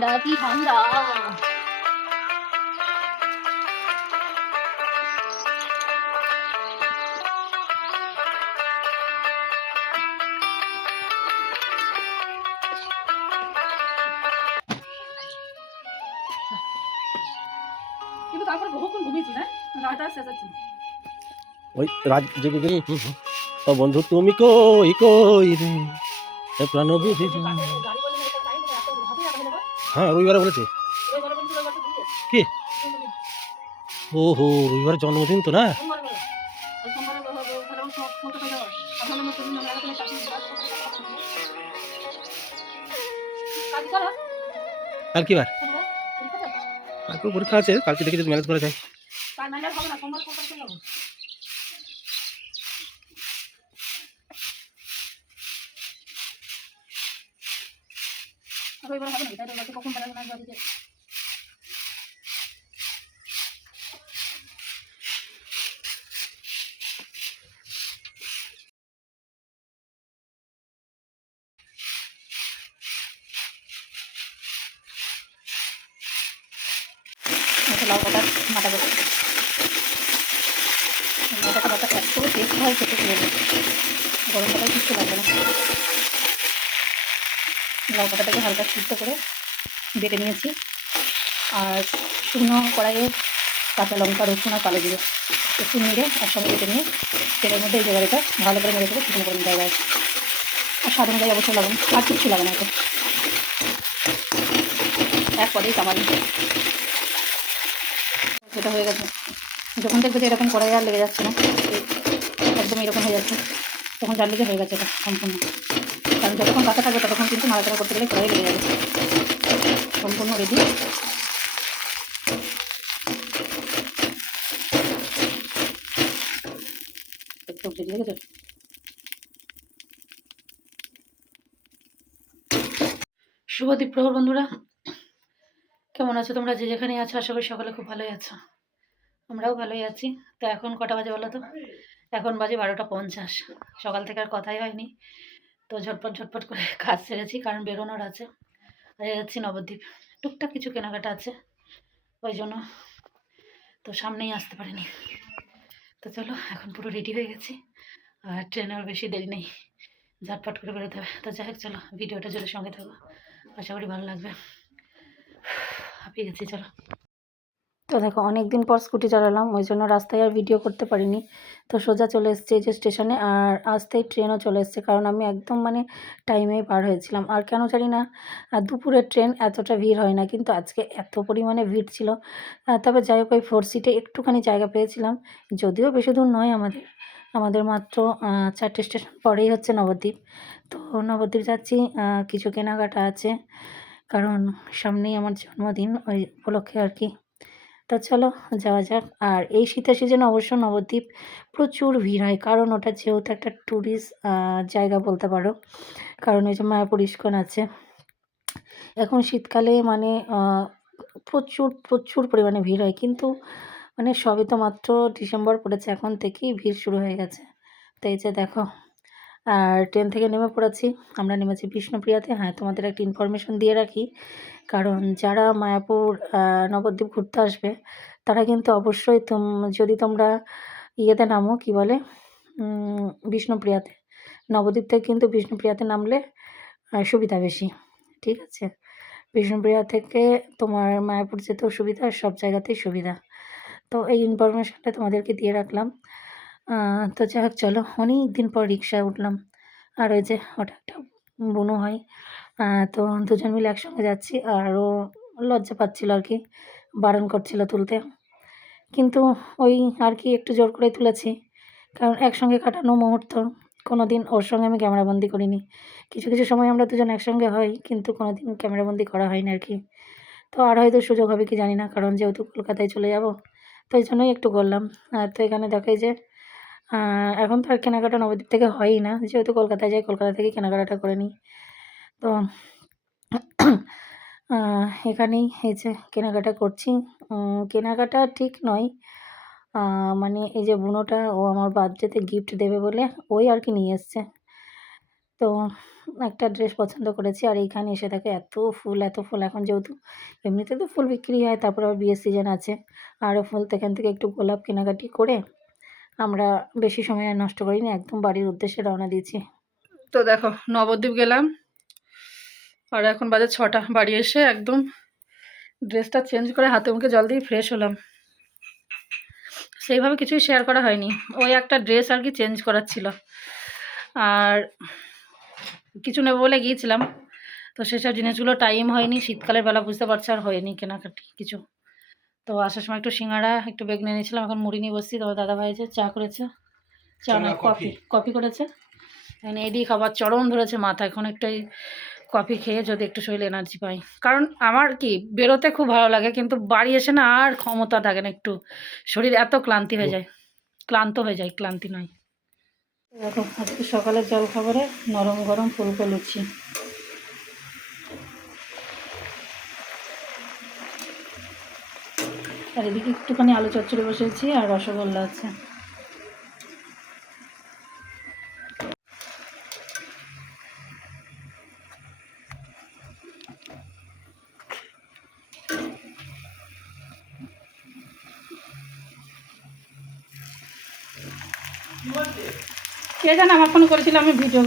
ঠান্ডা কি ঠান্ডা কিন্তু তারপরে বহুক্ষণ ঘুমিয়েছি না রাতটা শেষাচ্ছি ওই রাজ জেগে গেলি ও বন্ধু তুমি কই কই রে এ প্রাণ বুঝি হ্যাঁ রবিবারে বলেছে। কি? ও হো রবিবার জন্মদিন তো না সোমবারে বলো। ওই সোমবারে বলো, বলো, তাহলে ওই ফোন- ফোনটা পেয়ে যাব। আপনার নম্বর তুমি নাম লাগাতে চাকরি কাজ করতে পারব। কাজ করো, কাল কি বার? কালকে পরীক্ষা আছে কালকে দেখে যদি ম্যানেজ করা যায় পাতার মাথা দেবো মাথাটা পাতা এত হয় খেতে কি বলব গরম পাতায় লাগবে না। লাউ হালকা সিদ্ধ করে বেটে নিয়েছি। আর শুকনো কড়াইয়ে কাঁচা লঙ্কা, রসুন আর কালো জিরে একটু নেড়ে একসঙ্গে বেটে নিয়ে তেলের মধ্যে এই জায়গাটা ভালো করে মেরে দেবো শুকনো করে নিতে হবে। আর স্বাদ অনুযায়ী অবশ্যই লাগানো আর কিচ্ছু লাগে না এতে। একবারেই কামালি সেটা হয়ে গেছে। যখন দেখবে যে এরকম কড়াই আর লেগে যাচ্ছে না একদম এরকম হয়ে যাচ্ছে, তখন জানলে যে হয়ে গেছে এটা সম্পূর্ণ। কারণ যতক্ষণ কাঁচা থাকবে ততক্ষণ কিন্তু নাড়াচাড়া করতে গেলে কড়াই লেগে যাবে। সম্পূর্ণ রেডি একদম রেডি হয়ে শুভ প্রহর বন্ধুরা, কেমন আছো তোমরা? যে যেখানে আছো, আশা করি সকালে খুব ভালোই আছো। আমরাও ভালোই আছি। তো এখন কটা বাজে বলো তো? এখন বাজে বারোটা পঞ্চাশ। সকাল থেকে আর কথাই হয়নি। তো ঝটপট ঝটপট করে কাজ সেরেছি, কারণ বেরোনোর আছে। যাচ্ছি নবদ্বীপ। টুকটাক কিছু কেনাকাটা আছে, ওই জন্য তো সামনেই আসতে পারিনি। তো চলো, এখন পুরো রেডি হয়ে গেছি, আর ট্রেনের বেশি দেরি নেই, ঝটপট করে বেরোতে হবে। তো যাই হোক, চলো, ভিডিওটা জোরের সঙ্গে থাকো। আশা করি ভালো লাগবে। হাঁপিয়ে গেছি, চলো। তো দেখো অনেক দিন পর স্কুটি চালালাম, ওই জন্য রাস্তায় আর ভিডিও করতে পারিনি। তো সোজা চলে এসেছি যে স্টেশনে আর আসতেই ট্রেনও চলে এসেছে, কারণ আমি একদম মানে টাইমেই পার হয়েছিলাম। আর কেন জানি না, আর দুপুরের ট্রেন এতটা ভিড় হয় না, কিন্তু আজকে এত পরিমাণে ভিড় ছিল। তবে যাই হোক, ওই ফোর সিটে একটুখানি জায়গা পেয়েছিলাম, যদিও বেশি দূর নয় আমাদের। আমাদের মাত্র চারটে স্টেশন পরেই হচ্ছে নবদ্বীপ। তো নবদ্বীপ যাচ্ছি কিছু কেনাকাটা আছে, কারণ সামনেই আমার জন্মদিন, ওই উপলক্ষে আর কি। তো চলো যাওয়া যাক। আর এই শীতের সিজনে অবশ্য নবদ্বীপ প্রচুর ভিড় হয়, কারণ ওটা যেহেতু একটা ট্যুরিস্ট জায়গা বলতে পারো, কারণ ওই যে মায়াপুর ইস্কন আছে। এখন শীতকালে মানে প্রচুর প্রচুর পরিমাণে ভিড় হয়, কিন্তু মানে সবই তো মাত্র ডিসেম্বর পড়েছে, এখন থেকেই ভিড় শুরু হয়ে গেছে। তো এই যে দেখো। আর ট্রেন থেকে নেমে পড়েছি। আমরা নেমেছি বিষ্ণুপ্রিয়াতে। হ্যাঁ তোমাদের একটা ইনফরমেশন দিয়ে রাখি। কারণ যারা মায়াপুর নবদ্বীপ ঘুরতে আসবে, তারা কিন্তু অবশ্যই তোম, যদি তোমরা ইয়েতে নামো, কি বলে? বিষ্ণুপ্রিয়াতে। নবদ্বীপ থেকে কিন্তু বিষ্ণুপ্রিয়াতে নামলে সুবিধা বেশি। ঠিক আছে? বিষ্ণুপ্রিয়া থেকে তোমার মায়াপুর যেতেও সুবিধা সব জায়গাতেই সুবিধা। তো এই ইনফরমেশনটা তোমাদেরকে দিয়ে রাখলাম। তো যাই হোক চলো। অনেক দিন পর রিক্সায় উঠলাম। আর ওই যে ওটা একটা বুনো হয় তো দুজন মিলে একসঙ্গে যাচ্ছি। আর ও লজ্জা পাচ্ছিল আর কি, বারণ করছিল তুলতে। কিন্তু ওই আর কি একটু জোর করে তুলেছি। কারণ একসঙ্গে কাটানো মুহূর্ত কোনো দিন ওর সঙ্গে আমি ক্যামেরাবন্দি করিনি। কিছু কিছু সময় আমরা দুজন একসঙ্গে হই, কিন্তু কোনো দিন ক্যামেরাবন্দি করা হয়নি আর কি। তো আর হয়তো সুযোগ হবে কি জানি না, কারণ যেহেতু কলকাতায় চলে যাব, তো এই জন্যই একটু করলাম আর তো এখানে দেখাই যে এখন তো আর কেনাকাটা নবদ্বীপ থেকে হয়ই না। যেহেতু কলকাতায় যাই, কলকাতা থেকে কেনাকাটাটা করে নিই। তো এখানেই এই যে কেনাকাটা করছি। কেনাকাটা ঠিক নয়। মানে এই যে বুনোটা ও আমার বার্থডেতে গিফট দেবে বলে ওই আর কি নিয়ে এসছে। তো, একটা ড্রেস পছন্দ করেছি আর এইখানে এসে থাকে এত ফুল এত ফুল। এখন যেহেতু এমনিতে তো ফুল বিক্রি হয়, তারপর আবার বিয়ের সিজন আছে। আরও ফুল তো এখান থেকে একটু গোলাপ কেনাকাটি করে আমরা বেশি সময় নষ্ট করিনি, একদম বাড়ির উদ্দেশ্যে রওনা দিয়েছি। তো দেখো, নবদ্বীপ গেলাম। আর এখন বাজে ছটা, বাড়ি এসে একদম ড্রেসটা চেঞ্জ করে হাতে মুখে জল দিয়ে ফ্রেশ হলাম। সেইভাবে কিছুই শেয়ার করা হয়নি। ওই একটা ড্রেস আর কি চেঞ্জ করার ছিল। আর কিছু নেব বলে গিয়েছিলাম। তো সেসব জিনিসগুলো টাইম হয়নি, শীতকালের বেলা বুঝতে পারছ আর হয়নি কেনাকাটি, কিছু। তো আসার সময় একটু সিঙ্গাড়া একটু বেগ নিয়ে নিয়েছিলাম এখন মুড়ি নিয়ে বসছি। তোমার দাদা ভাই চা করেছে চা না কফি? কফি করেছে। এখন এই দিয়ে খাবার চরম ধরেছে মাথা এখন একটু এই কফি খেয়ে যদি একটু শরীরে এনার্জি পাই। কারণ আমার কি বেরোতে খুব ভালো লাগে কিন্তু বাড়ি এসে না আর ক্ষমতা থাকে না একটু। শরীর এত ক্লান্তি হয়ে যায় ক্লান্ত হয়ে যায় ক্লান্তি নয়। দেখো আজকে সকালের জল খাবারে নরম গরম ফুলকো লুচি। আর এদিকে একটুখানি আলু চচ্চড়ি বসেছি আর রসগোল্লা আছে। কে জানে আমার ফোন করেছিলাম আমি ভিডিও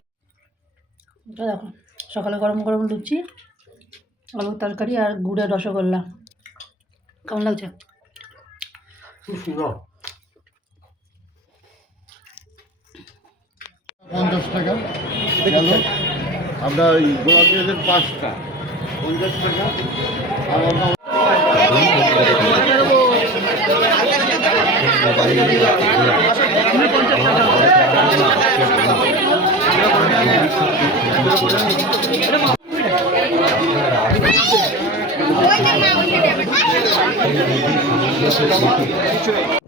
দেখো, সকালে গরম গরম লুচি, আলুর তরকারি আর গুড়ের রসগোল্লা। কেমন লাগছে? খুব সুন্দর। পঞ্চাশ টাকা গেল। আপনার ওই গোলাপ পেঁয়াজের পাঁচটা পঞ্চাশ টাকা। আর আপনার da sua equipe.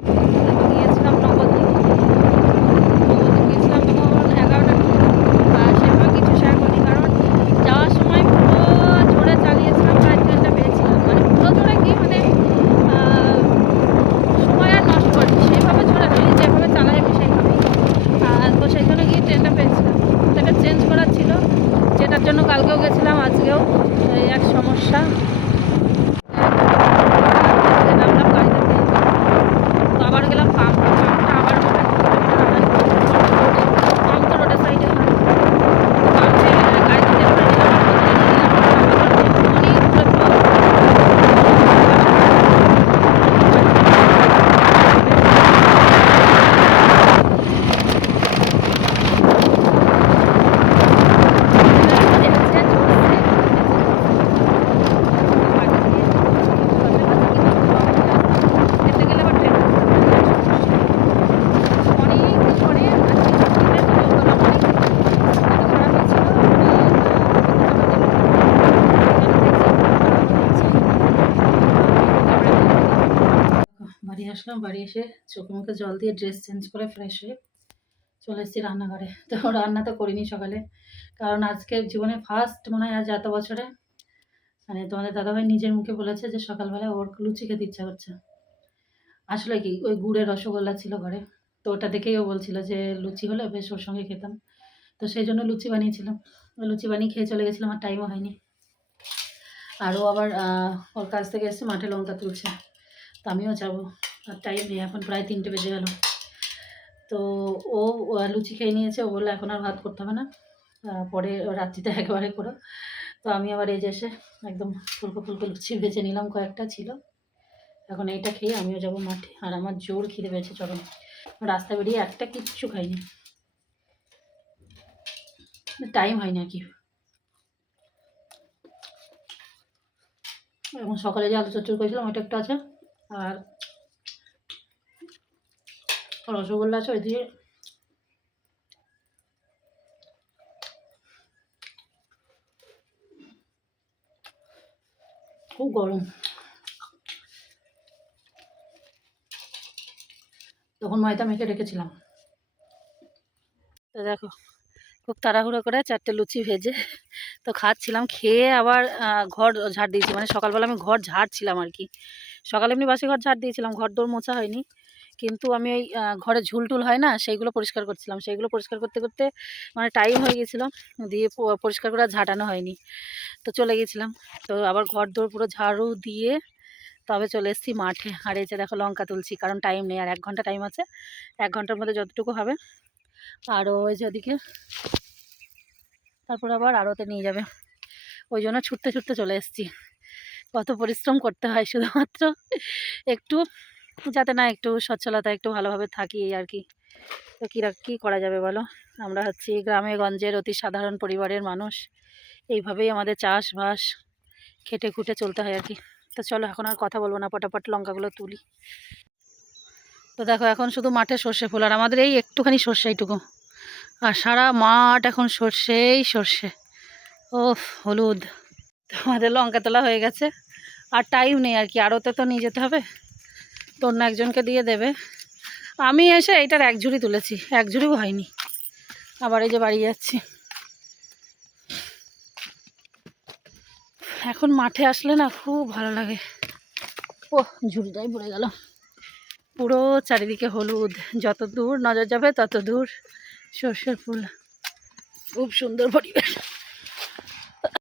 আসলাম বাড়ি এসে, চোখে মুখে জল দিয়ে ড্রেস চেঞ্জ করে ফ্রেশ হয়ে চলে এসেছি রান্নাঘরে। তো রান্না তো করিনি সকালে, কারণ আজকের জীবনে ফার্স্ট মনে হয় আজ এত বছরে। মানে তোমাদের দাদাভাই নিজের মুখে বলেছে যে সকালবেলা ওর লুচি খেতে ইচ্ছা করছে। আসলে কি, ওই গুড়ের রসগোল্লা ছিল ঘরে, তো ওটা দেখেই ও বলছিল যে লুচি হলে বেশ ওর সঙ্গে খেতাম। তো সেই জন্য লুচি বানিয়েছিলাম। লুচি বানিয়ে খেয়ে চলে গেছিলাম, আর টাইমও হয়নি। আর ও আবার ওর কাছ থেকে এসে মাঠে লঙ্কা তুলছে। তো আমিও যাব। আর টাইম নেই, এখন প্রায় তিনটে বেজে গেল। তো ও লুচি খেয়ে নিয়েছে, ও বলল এখন আর ভাত করতে হবে না। পরে রাত্রিতে একেবারে করো। তো আমি আবার এই যে এসে একদম ফুলকো ফুলকো লুচি ভেজে নিলাম, কয়েকটা ছিল। এখন এইটা খেয়ে আমিও যাব মাঠে। আর আমার জোর খিদে পেয়েছে চরম রাস্তা বেরিয়ে একটা কিচ্ছু খাইনি। টাইম হয়নি আর কি। এখন সকালে যে আলু চচ্চড়ি করেছিলাম, ওইটা একটা আছে। আর রসগোল্লা আছে, ওই দিয়ে খুব গরম। তখন ময়দা মেখে রেখেছিলাম। দেখো, খুব তাড়াহুড়ো করে চারটে লুচি ভেজে তো খাচ্ছিলাম, খেয়ে আবার ঘর ঝাড় দিয়েছি। মানে সকালবেলা আমি ঘর ঝাড়ছিলাম আর কি। সকালে এমনি বাসি ঘর ঝাড় দিয়েছিলাম, ঘর দৌড় মোছা হয়নি। কিন্তু আমি ওই ঘরে ঝুল টুল হয় না, সেইগুলো পরিষ্কার করছিলাম। সেইগুলো পরিষ্কার করতে করতে মানে টাইম হয়ে গেছিল দিয়ে পরিষ্কার করে ঝাঁটানো হয়নি। তো চলে গেছিলাম তো আবার ঘর দৌড় পুরো ঝাড়ু দিয়ে তবে চলে এসেছি মাঠে। আর এই যে দেখো লঙ্কা তুলছি, কারণ টাইম নেই, আর এক ঘণ্টা টাইম আছে। এক ঘণ্টার মধ্যে যতটুকু হবে। আর ওই যে ওদিকে তারপর আবার আড়তে নিয়ে যাবে। ওই জন্য ছুটতে ছুটতে চলে এসেছি। কত পরিশ্রম করতে হয় শুধুমাত্র। একটু যাতে না একটু সচ্ছলতা একটু ভালোভাবে থাকি আর কি। তো কী কী করা যাবে বলো? আমরা হচ্ছি গ্রামে গঞ্জের অতি সাধারণ পরিবারের মানুষ। এইভাবেই আমাদের চাষবাস খেটে খুঁটে চলতে হয় আর কি। তো চলো এখন আর কথা বলব না, পটাপট লঙ্কাগুলো তুলি। তো দেখো এখন শুধু মাঠে সর্ষে ফুল, আর আমাদের এই একটুখানি সর্ষে এইটুকু। আর সারা মাঠ এখন সর্ষেই সর্ষে। ও হলুদ। আমাদের লঙ্কা তোলা হয়ে গেছে। আর টাইম নেই আর কি আড়তে তো নিয়ে যেতে হবে। তো অন্য একজনকে দিয়ে দেবে। আমি এসে এইটার এক ঝুড়ি তুলেছি, এক ঝুড়িও হয়নি। আবার এই যে বাড়ি যাচ্ছি। এখন মাঠে আসলে না খুব ভালো লাগে। ও ঝুড়িটাই পড়ে গেল। পুরো চারিদিকে হলুদ। যত দূর নজর যাবে তত দূর। সর্ষের ফুল। খুব সুন্দর পরিবেশ।